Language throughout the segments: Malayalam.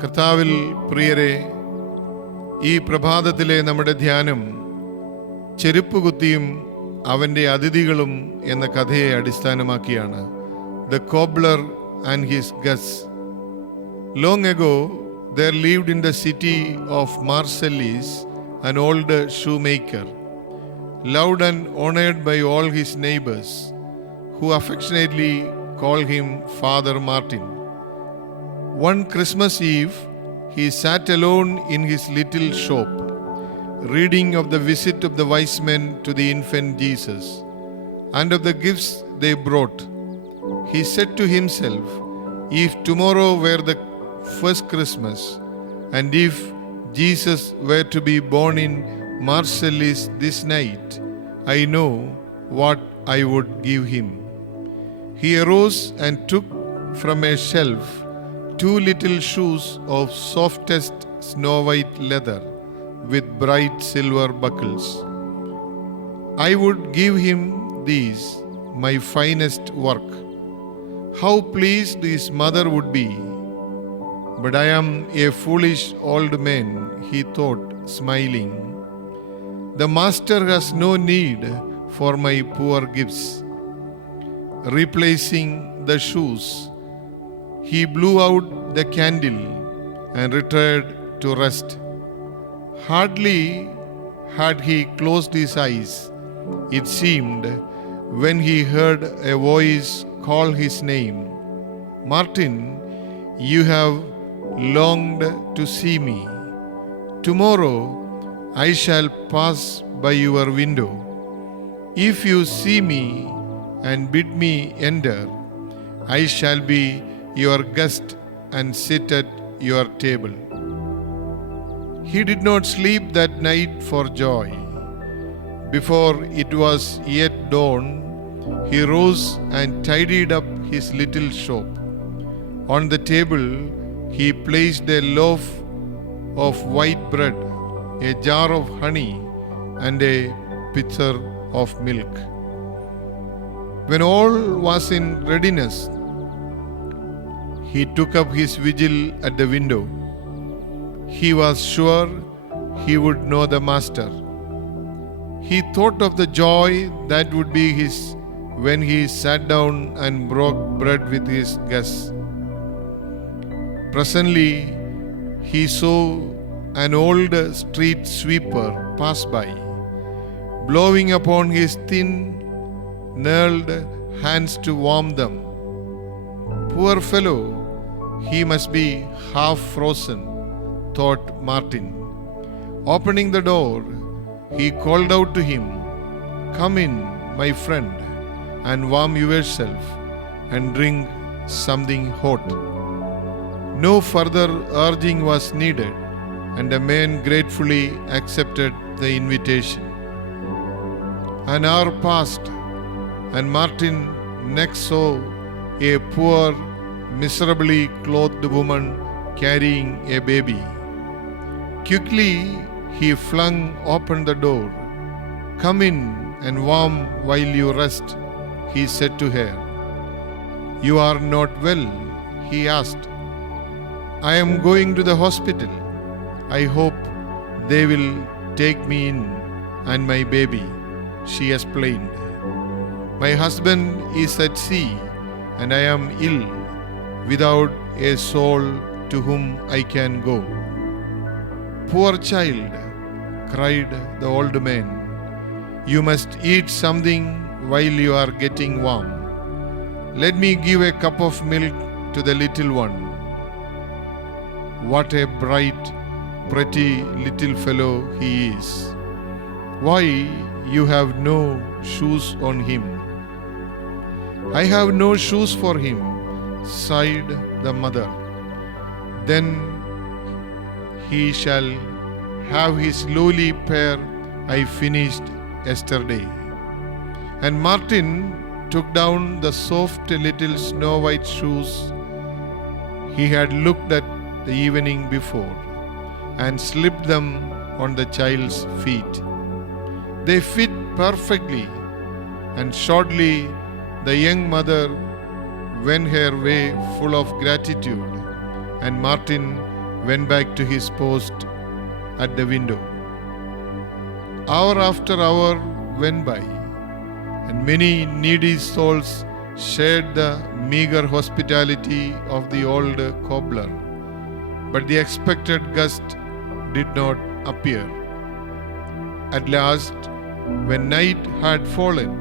കർത്താവിൽ പ്രിയരെ, ഈ പ്രഭാതത്തിലെ നമ്മുടെ ധ്യാനം ചെരുപ്പുകുത്തിയും അവൻ്റെ അതിഥികളും എന്ന കഥയെ അടിസ്ഥാനമാക്കിയാണ്. The Cobbler and his guests. Long ago, there lived in the city of Marseilles an old shoemaker, loved and honored by all his neighbors, who affectionately called him Father Martin. One Christmas Eve, he sat alone in his little shop, reading of the visit of the wise men to the infant Jesus, and of the gifts they brought. He said to himself, if tomorrow were the first Christmas, and if Jesus were to be born in Marseilles this night, I know what I would give him. He arose and took from a shelf 2 little shoes of softest snow-white leather with bright silver buckles. I would give him these, my finest work. How pleased his mother would be. But I am a foolish old man, he thought, smiling. The master has no need for my poor gifts. Replacing the shoes, he blew out the candle and retired to rest. Hardly had he closed his eyes, it seemed, when he heard a voice call his name. Martin, you have longed to see me. Tomorrow I shall pass by your window. If you see me and bid me enter, I shall be your guest and sit at your table. He did not sleep that night for joy. Before it was yet dawn, he rose and tidied up his little shop. On the table, he placed a loaf of white bread, a jar of honey, and a pitcher of milk. When all was in readiness, he took up his vigil at the window. He was sure he would know the master. He thought of the joy that would be his when he sat down and broke bread with his guests. Presently, he saw an old street sweeper pass by, blowing upon his thin, gnarled hands to warm them. Poor fellow, he must be half frozen, thought Martin. Opening the door, he called out to him, come in, my friend, and warm yourself and drink something hot. No further urging was needed, and the man gratefully accepted the invitation. An hour passed, and Martin next saw a poor, miserably clothed woman carrying a baby. Quickly, he flung open the door. Come in and warm while you rest, he said to her. You are not well, he asked. I am going to the hospital. I hope they will take me in and my baby, she explained. My husband is at sea and I am ill, without a soul to whom I can go. Poor child, cried the old man. You must eat something while you are getting warm. Let me give a cup of milk to the little one. What a bright, pretty little fellow he is. Why, you have no shoes on him. I have no shoes for him, sighed the mother. Then he shall have his lowly pair I finished yesterday. And Martin took down the soft little snow-white shoes he had looked at the evening before and slipped them on the child's feet. They fit perfectly, and shortly the young mother went her way full of gratitude, and Martin went back to his post at the window. Hour after hour went by, and many needy souls shared the meager hospitality of the old cobbler, but the expected guest did not appear. At last, when night had fallen,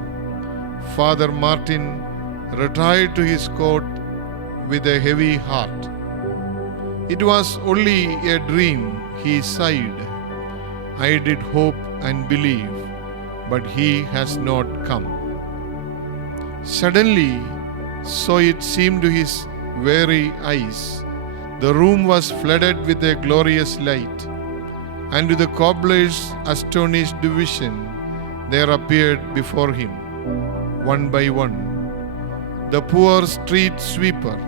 Father Martin retired to his coat with a heavy heart. It was only a dream, he sighed. I did hope and believe, but he has not come. Suddenly, so it seemed to his weary eyes, the room was flooded with a glorious light, and to the cobbler's astonished vision, there appeared before him, one by one, the poor street sweeper,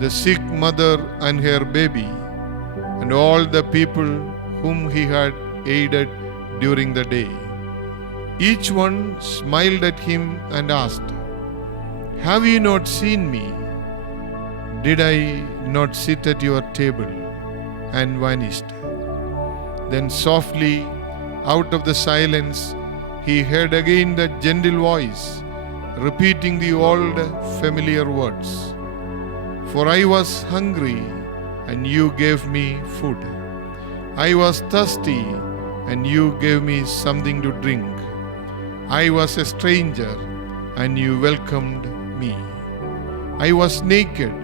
the sick mother and her baby, and all the people whom he had aided during the day. Each one smiled at him and asked, "Have you not seen me? Did I not sit at your table?" and vanished. Then softly, out of the silence, he heard again that gentle voice, repeating the old familiar words, "For I was hungry, and you gave me food. I was thirsty, and you gave me something to drink. I was a stranger, and you welcomed me. I was naked,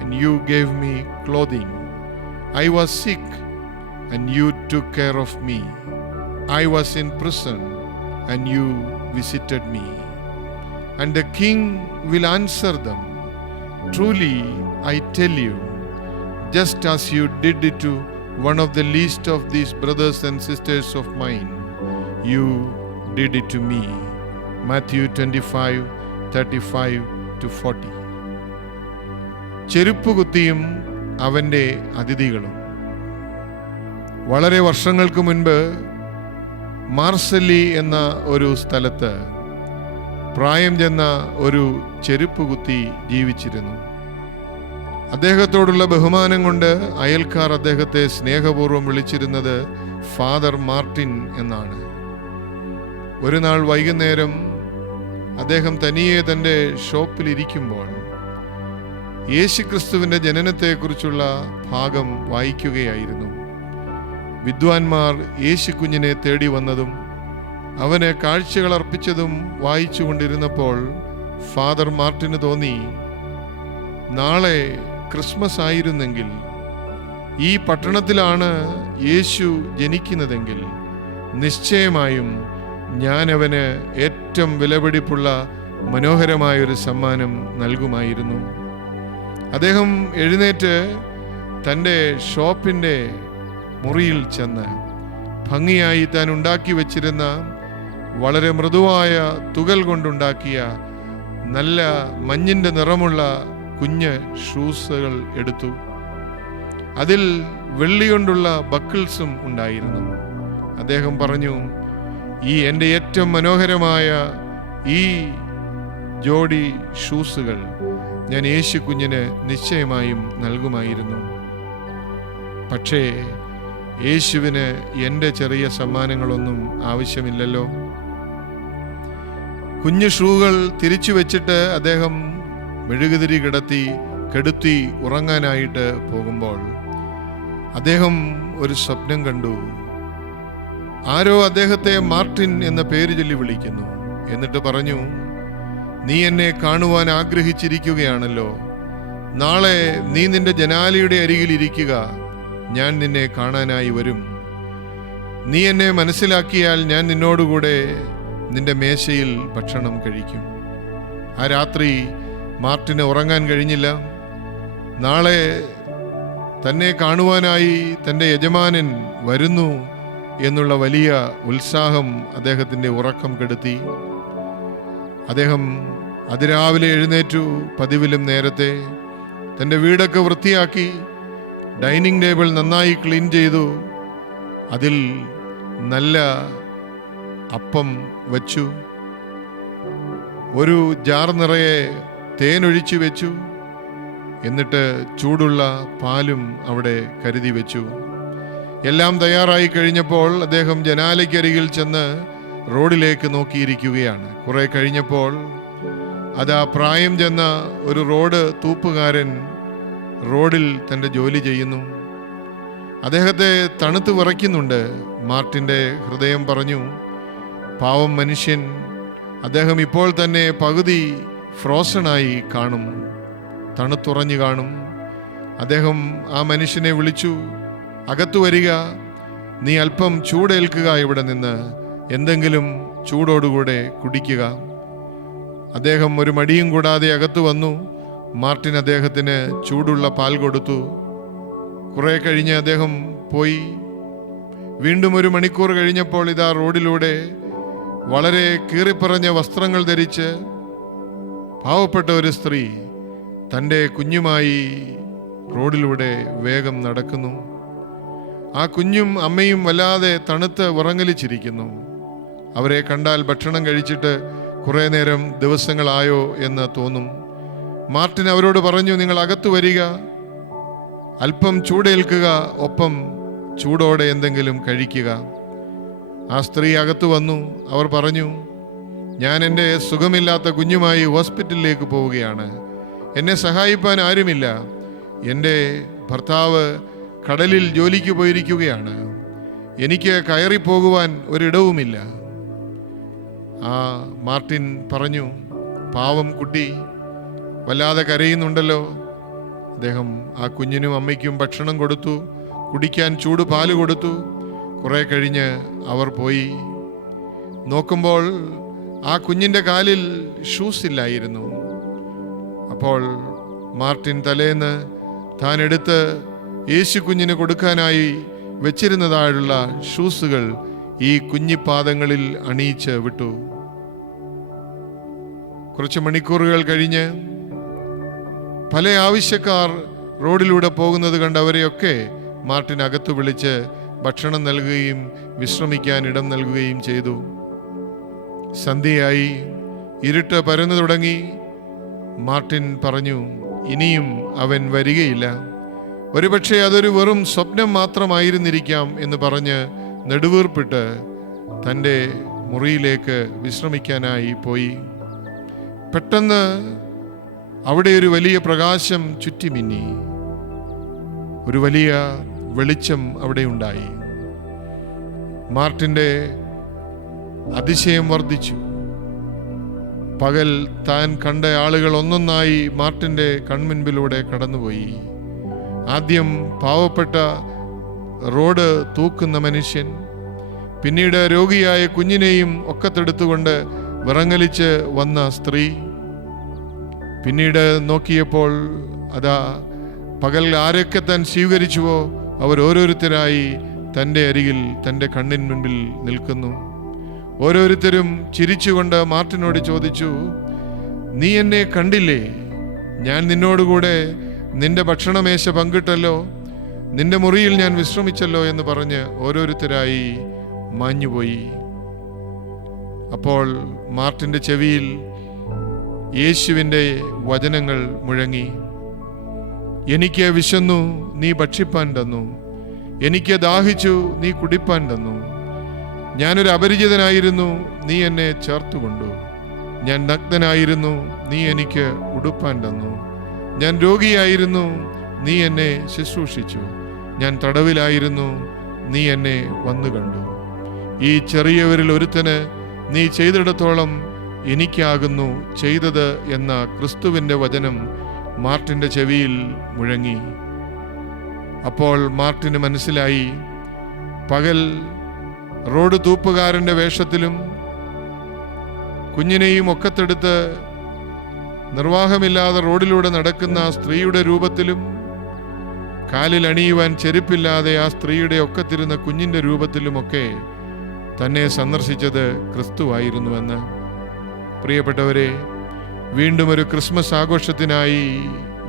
and you gave me clothing. I was sick, and you took care of me. I was in prison, and you visited me." And the king will answer them, "Truly, I tell you, just as you did it to one of the least of these brothers and sisters of mine, you did it to me." Matthew 25:35-40. ചെരുപ്പുകുത്തിയും അവൻ്റെ അതിഥികളും. വളരെ വർഷങ്ങൾക്ക് മുൻപ് മാർസല്ലി എന്ന ഒരു സ്ഥലത്ത് പ്രായം ചെന്ന ഒരു ചെരുപ്പുകുത്തി ജീവിച്ചിരുന്നു. അദ്ദേഹത്തോടുള്ള ബഹുമാനം കൊണ്ട് അയൽക്കാർ അദ്ദേഹത്തെ സ്നേഹപൂർവ്വം വിളിച്ചിരുന്നത് ഫാദർ മാർട്ടിൻ എന്നാണ്. ഒരു നാൾ വൈകുന്നേരം അദ്ദേഹം തനിയെ തൻ്റെ ഷോപ്പിലിരിക്കുമ്പോൾ യേശുക്രിസ്തുവിൻ്റെ ജനനത്തെക്കുറിച്ചുള്ള ഭാഗം വായിക്കുകയായിരുന്നു. വിദ്വാൻമാർ യേശു കുഞ്ഞിനെ തേടി വന്നതും അവന് കാഴ്ചകൾ അർപ്പിച്ചതും വായിച്ചു കൊണ്ടിരുന്നപ്പോൾ ഫാദർ മാർട്ടിന് തോന്നി, നാളെ ക്രിസ്മസ് ആയിരുന്നെങ്കിൽ, ഈ പട്ടണത്തിലാണ് യേശു ജനിക്കുന്നതെങ്കിൽ, നിശ്ചയമായും ഞാൻ അവന് ഏറ്റവും വിലപിടിപ്പുള്ള മനോഹരമായൊരു സമ്മാനം നൽകുമായിരുന്നു. അദ്ദേഹം എഴുന്നേറ്റ് തൻ്റെ ഷോപ്പിൻ്റെ മുറിയിൽ ചെന്ന് ഭംഗിയായി താൻ ഉണ്ടാക്കി വച്ചിരുന്ന വളരെ മൃദുവായ തുകൽ കൊണ്ടുണ്ടാക്കിയ നല്ല മഞ്ഞിൻ്റെ നിറമുള്ള കുഞ്ഞ് ഷൂസുകൾ എടുത്തു. അതിൽ വെള്ളി കൊണ്ടുള്ള ബക്കിൾസും ഉണ്ടായിരുന്നു. അദ്ദേഹം പറഞ്ഞു, "ഈ എൻ്റെ ഏറ്റവും മനോഹരമായ ഈ ജോഡി ഷൂസുകൾ ഞാൻ യേശു കുഞ്ഞിന് നിശ്ചയമായും നൽകുമായിരുന്നു. പക്ഷേ യേശുവിന് എൻ്റെ ചെറിയ സമ്മാനങ്ങളൊന്നും ആവശ്യമില്ലല്ലോ." കുഞ്ഞു ഷൂകൾ തിരിച്ചു വെച്ചിട്ട് അദ്ദേഹം മെഴുകുതിരി കെടുത്തി ഉറങ്ങാനായിട്ട് പോകുമ്പോൾ അദ്ദേഹം ഒരു സ്വപ്നം കണ്ടു. ആരോ അദ്ദേഹത്തെ മാർട്ടിൻ എന്ന പേര് ചൊല്ലി വിളിക്കുന്നു. എന്നിട്ട് പറഞ്ഞു, "നീ എന്നെ കാണുവാൻ ആഗ്രഹിച്ചിരിക്കുകയാണല്ലോ. നാളെ നീ നിന്റെ ജനാലയുടെ അരികിൽ ഇരിക്കുക. ഞാൻ നിന്നെ കാണാനായി വരും. നീ എന്നെ മനസ്സിലാക്കിയാൽ ഞാൻ നിന്നോടുകൂടെ നിന്റെ മേശയിൽ ഭക്ഷണം കഴിക്കും." ആ രാത്രി മാർട്ടിന് ഉറങ്ങാൻ കഴിഞ്ഞില്ല. നാളെ തന്നെ കാണുവാനായി തൻ്റെ യജമാനൻ വരുന്നു എന്നുള്ള വലിയ ഉത്സാഹം അദ്ദേഹത്തിൻ്റെ ഉറക്കം കെടുത്തി. അദ്ദേഹം അതിരാവിലെ എഴുന്നേറ്റു. പതിവിലും നേരത്തെ തൻ്റെ വീടൊക്കെ വൃത്തിയാക്കി, ഡൈനിങ് ടേബിൾ നന്നായി ക്ലീൻ ചെയ്തു. അതിൽ നല്ല അപ്പം വച്ചു. ഒരു ജാർ നിറയെ തേനൊഴിച്ചു വെച്ചു. എന്നിട്ട് ചൂടുള്ള പാലും അവിടെ കരുതി വെച്ചു. എല്ലാം തയ്യാറായി കഴിഞ്ഞപ്പോൾ അദ്ദേഹം ജനാലയ്ക്കരികിൽ ചെന്ന് റോഡിലേക്ക് നോക്കിയിരിക്കുകയാണ്. കുറെ കഴിഞ്ഞപ്പോൾ അതാ പ്രായം ചെന്ന ഒരു റോഡ് തൂപ്പുകാരൻ റോഡിൽ തൻ്റെ ജോലി ചെയ്യുന്നു. അദ്ദേഹത്തെ തണുത്ത് വിറയ്ക്കുന്നുണ്ട്. മാർട്ടിൻ്റെ ഹൃദയം പറഞ്ഞു, പാവം മനുഷ്യൻ, അദ്ദേഹം ഇപ്പോൾ തന്നെ പകുതി ഫ്രോസണായി കാണും, തണുത്തുറഞ്ഞു കാണും. അദ്ദേഹം ആ മനുഷ്യനെ വിളിച്ചു, അകത്തു വരിക, നീ അല്പം ചൂടേൽക്കുക, ഇവിടെ നിന്ന് എന്തെങ്കിലും ചൂടോടുകൂടെ കുടിക്കുക. അദ്ദേഹം ഒരു മടിയും കൂടാതെ അകത്തു വന്നു. മാർട്ടിൻ അദ്ദേഹത്തിന് ചൂടുള്ള പാൽ കൊടുത്തു. കുറെ കഴിഞ്ഞ് അദ്ദേഹം പോയി. വീണ്ടും 1 മണിക്കൂർ കഴിഞ്ഞപ്പോൾ ഇതാ റോഡിലൂടെ വളരെ കീറിപ്പറഞ്ഞ വസ്ത്രങ്ങൾ ധരിച്ച് പാവപ്പെട്ട ഒരു സ്ത്രീ തൻ്റെ കുഞ്ഞുമായി റോഡിലൂടെ വേഗം നടക്കുന്നു. ആ കുഞ്ഞും അമ്മയും വല്ലാതെ തണുത്ത് ഉറങ്ങലിച്ചിരിക്കുന്നു. അവരെ കണ്ടാൽ ഭക്ഷണം കഴിച്ചിട്ട് കുറേ നേരം ദിവസങ്ങളായോ എന്ന് തോന്നും. മാർട്ടിൻ അവരോട് പറഞ്ഞു, നിങ്ങൾ അകത്തു വരിക, അല്പം ചൂടേൽക്കുക, ഒപ്പം ചൂടോടെ എന്തെങ്കിലും കഴിക്കുക. ആ സ്ത്രീ അകത്തു വന്നു. അവർ പറഞ്ഞു, ഞാൻ എൻ്റെ സുഖമില്ലാത്ത കുഞ്ഞുമായി ഹോസ്പിറ്റലിലേക്ക് പോവുകയാണ്. എന്നെ സഹായിപ്പാൻ ആരുമില്ല. എൻ്റെ ഭർത്താവ് കടലിൽ ജോലിക്ക് പോയിരിക്കുകയാണ്. എനിക്ക് കയറിപ്പോകുവാൻ ഒരിടവുമില്ല. ആ മാർട്ടിൻ പറഞ്ഞു, പാവം കുട്ടി വല്ലാതെ കരയുന്നുണ്ടല്ലോ. അദ്ദേഹം ആ കുഞ്ഞിനും അമ്മയ്ക്കും ഭക്ഷണം കൊടുത്തു, കുടിക്കാൻ ചൂട് പാല് കൊടുത്തു. കുറെ കഴിഞ്ഞ് അവർ പോയി. നോക്കുമ്പോൾ ആ കുഞ്ഞിൻ്റെ കാലിൽ ഷൂസ് ഇല്ലായിരുന്നു. അപ്പോൾ മാർട്ടിൻ തലേന്ന് താൻ എടുത്ത് യേശു കുഞ്ഞിന് കൊടുക്കാനായി വെച്ചിരുന്നതായുള്ള ഷൂസുകൾ ഈ കുഞ്ഞിപ്പാദങ്ങളിൽ അണിയിച്ച് വിട്ടു. കുറച്ച് മണിക്കൂറുകൾ കഴിഞ്ഞ് പല ആവശ്യക്കാർ റോഡിലൂടെ പോകുന്നത് കണ്ട് അവരെയൊക്കെ മാർട്ടിൻ അകത്തു വിളിച്ച് ഭക്ഷണം നൽകുകയും വിശ്രമിക്കാൻ ഇടം നൽകുകയും ചെയ്തു. സന്ധ്യയായി, ഇരുട്ട് പരന്നു തുടങ്ങി. മാർട്ടിൻ പറഞ്ഞു, ഇനിയും അവൻ വരികയില്ല, ഒരുപക്ഷെ അതൊരു വെറും സ്വപ്നം മാത്രമായിരുന്നിരിക്കാം എന്ന് പറഞ്ഞ് നെടുവീർപ്പിട്ട് തൻ്റെ മുറിയിലേക്ക് വിശ്രമിക്കാനായി പോയി. പെട്ടെന്ന് അവിടെ ഒരു വലിയ പ്രകാശം ചുറ്റിമിന്നി. ഒരു വലിയ വെളിച്ചം അവിടെ ഉണ്ടായി. മാർട്ടിൻ്റെ അതിശയം വർദ്ധിച്ചു. പകൽ താൻ കണ്ട ആളുകൾ ഒന്നൊന്നായി മാർട്ടിൻ്റെ കൺമുൻപിലൂടെ കടന്നുപോയി. ആദ്യം പാവപ്പെട്ട റോഡ് തൂക്കുന്ന മനുഷ്യൻ, പിന്നീട് രോഗിയായ കുഞ്ഞിനെയും ഒക്കത്തെടുത്തുകൊണ്ട് വിറങ്ങലിച്ച് വന്ന സ്ത്രീ, പിന്നീട് നോക്കിയപ്പോൾ അതാ പകൽ ആരൊക്കെ താൻ സ്വീകരിച്ചുവോ അവർ ഓരോരുത്തരായി തൻ്റെ അരികിൽ തൻ്റെ കണ്ണിൻ മുൻപിൽ നിൽക്കുന്നു. ഓരോരുത്തരും ചിരിച്ചുകൊണ്ട് മാർട്ടിനോട് ചോദിച്ചു, നീ എന്നെ കണ്ടില്ലേ? ഞാൻ നിന്നോടുകൂടെ നിന്റെ ഭക്ഷണമേശ പങ്കിട്ടല്ലോ, നിന്റെ മുറിയിൽ ഞാൻ വിശ്രമിച്ചല്ലോ എന്ന് പറഞ്ഞ് ഓരോരുത്തരായി മാഞ്ഞുപോയി. അപ്പോൾ മാർട്ടിൻ്റെ ചെവിയിൽ യേശുവിൻ്റെ വചനങ്ങൾ മുഴങ്ങി. എനിക്ക് വിശന്നു, നീ ഭക്ഷിപ്പാൻ തന്നു. എനിക്ക് ദാഹിച്ചു, നീ കുടിപ്പാൻ തന്നു. ഞാനൊരു അപരിചിതനായിരുന്നു, നീ എന്നെ ചേർത്തുകൊണ്ടു. ഞാൻ നഗ്നനായിരുന്നു, നീ എനിക്ക് ഉടുപ്പാൻ തന്നു. ഞാൻ രോഗിയായിരുന്നു, നീ എന്നെ ശുശ്രൂഷിച്ചു. ഞാൻ തടവിലായിരുന്നു, നീ എന്നെ വന്നു കണ്ടു. ഈ ചെറിയവരിൽ ഒരുത്തന് നീ ചെയ്തിടത്തോളം എനിക്കാകുന്നു ചെയ്തത് എന്ന ക്രിസ്തുവിൻ്റെ വചനം മാർട്ടിൻ്റെ ചെവിയിൽ മുഴങ്ങി. അപ്പോൾ മാർട്ടിന് മനസ്സിലായി, പകൽ റോഡ് തൂപ്പുകാരൻ്റെ വേഷത്തിലും കുഞ്ഞിനെയും ഒക്കത്തെടുത്ത് നിർവാഹമില്ലാതെ റോഡിലൂടെ നടക്കുന്ന ആ സ്ത്രീയുടെ രൂപത്തിലും കാലിൽ അണിയുവാൻ ചെരുപ്പില്ലാതെ ആ സ്ത്രീയുടെ ഒക്കത്തിരുന്ന കുഞ്ഞിൻ്റെ രൂപത്തിലുമൊക്കെ തന്നെ സന്ദർശിച്ചത് ക്രിസ്തുവായിരുന്നുവെന്ന്. പ്രിയപ്പെട്ടവരെ, വീണ്ടും ഒരു ക്രിസ്മസ് ആഘോഷത്തിനായി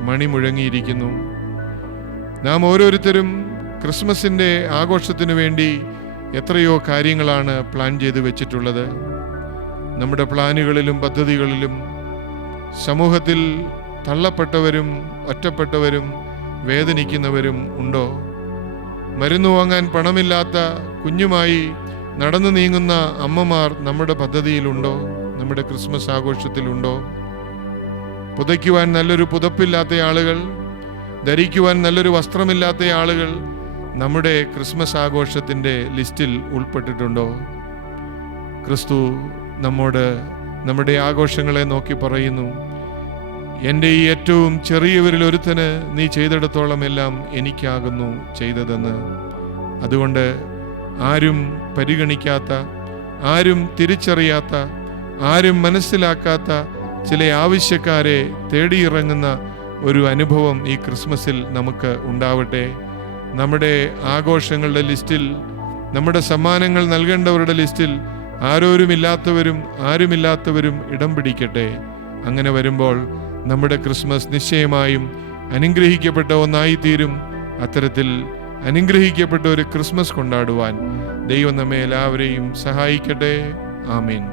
മണി മുഴങ്ങിയിരിക്കുന്നു. നാം ഓരോരുത്തരും ക്രിസ്മസിൻ്റെ ആഘോഷത്തിനു വേണ്ടി എത്രയോ കാര്യങ്ങളാണ് പ്ലാൻ ചെയ്തു വെച്ചിട്ടുള്ളത്. നമ്മുടെ പ്ലാനുകളിലും പദ്ധതികളിലും സമൂഹത്തിൽ തള്ളപ്പെട്ടവരും ഒറ്റപ്പെട്ടവരും വേദനിക്കുന്നവരും ഉണ്ടോ? മരുന്ന് വാങ്ങാൻ പണമില്ലാത്ത കുഞ്ഞുമായി നടന്നു നീങ്ങുന്ന അമ്മമാർ നമ്മുടെ പദ്ധതിയിലുണ്ടോ? നമ്മുടെ ക്രിസ്മസ് ആഘോഷത്തിലുണ്ടോ? പുതയ്ക്കുവാൻ നല്ലൊരു പുതപ്പില്ലാത്ത ആളുകൾ, ധരിക്കുവാൻ നല്ലൊരു വസ്ത്രമില്ലാത്ത ആളുകൾ നമ്മുടെ ക്രിസ്മസ് ആഘോഷത്തിൻ്റെ ലിസ്റ്റിൽ ഉൾപ്പെട്ടിട്ടുണ്ടോ? ക്രിസ്തു നമ്മോട് നമ്മുടെ ആഘോഷങ്ങളെ നോക്കി പറയുന്നു, എൻ്റെ ഈ ഏറ്റവും ചെറിയവരിൽ ഒരുത്തന് നീ ചെയ്തിടത്തോളം എല്ലാം എനിക്കാകുന്നു ചെയ്തതെന്ന്. അതുകൊണ്ട് ആരും പരിഗണിക്കാത്ത, ആരും തിരിച്ചറിയാത്ത, ആരും മനസ്സിലാക്കാത്ത ചില ആവശ്യക്കാരെ തേടിയിറങ്ങുന്ന ഒരു അനുഭവം ഈ ക്രിസ്മസിൽ നമുക്ക് ഉണ്ടാവട്ടെ. നമ്മുടെ ആഘോഷങ്ങളുടെ ലിസ്റ്റിൽ, നമ്മുടെ സമ്മാനങ്ങൾ നൽകേണ്ടവരുടെ ലിസ്റ്റിൽ ആരുമില്ലാത്തവരും ഇടം പിടിക്കട്ടെ. അങ്ങനെ വരുമ്പോൾ നമ്മുടെ ക്രിസ്മസ് നിശ്ചയമായും അനുഗ്രഹിക്കപ്പെട്ട ഒന്നായിത്തീരും. അത്തരത്തിൽ അനുഗ്രഹിക്കപ്പെട്ട ഒരു ക്രിസ്മസ് കൊണ്ടാടുവാൻ ദൈവം നമ്മെ എല്ലാവരെയും സഹായിക്കട്ടെ. ആമേൻ.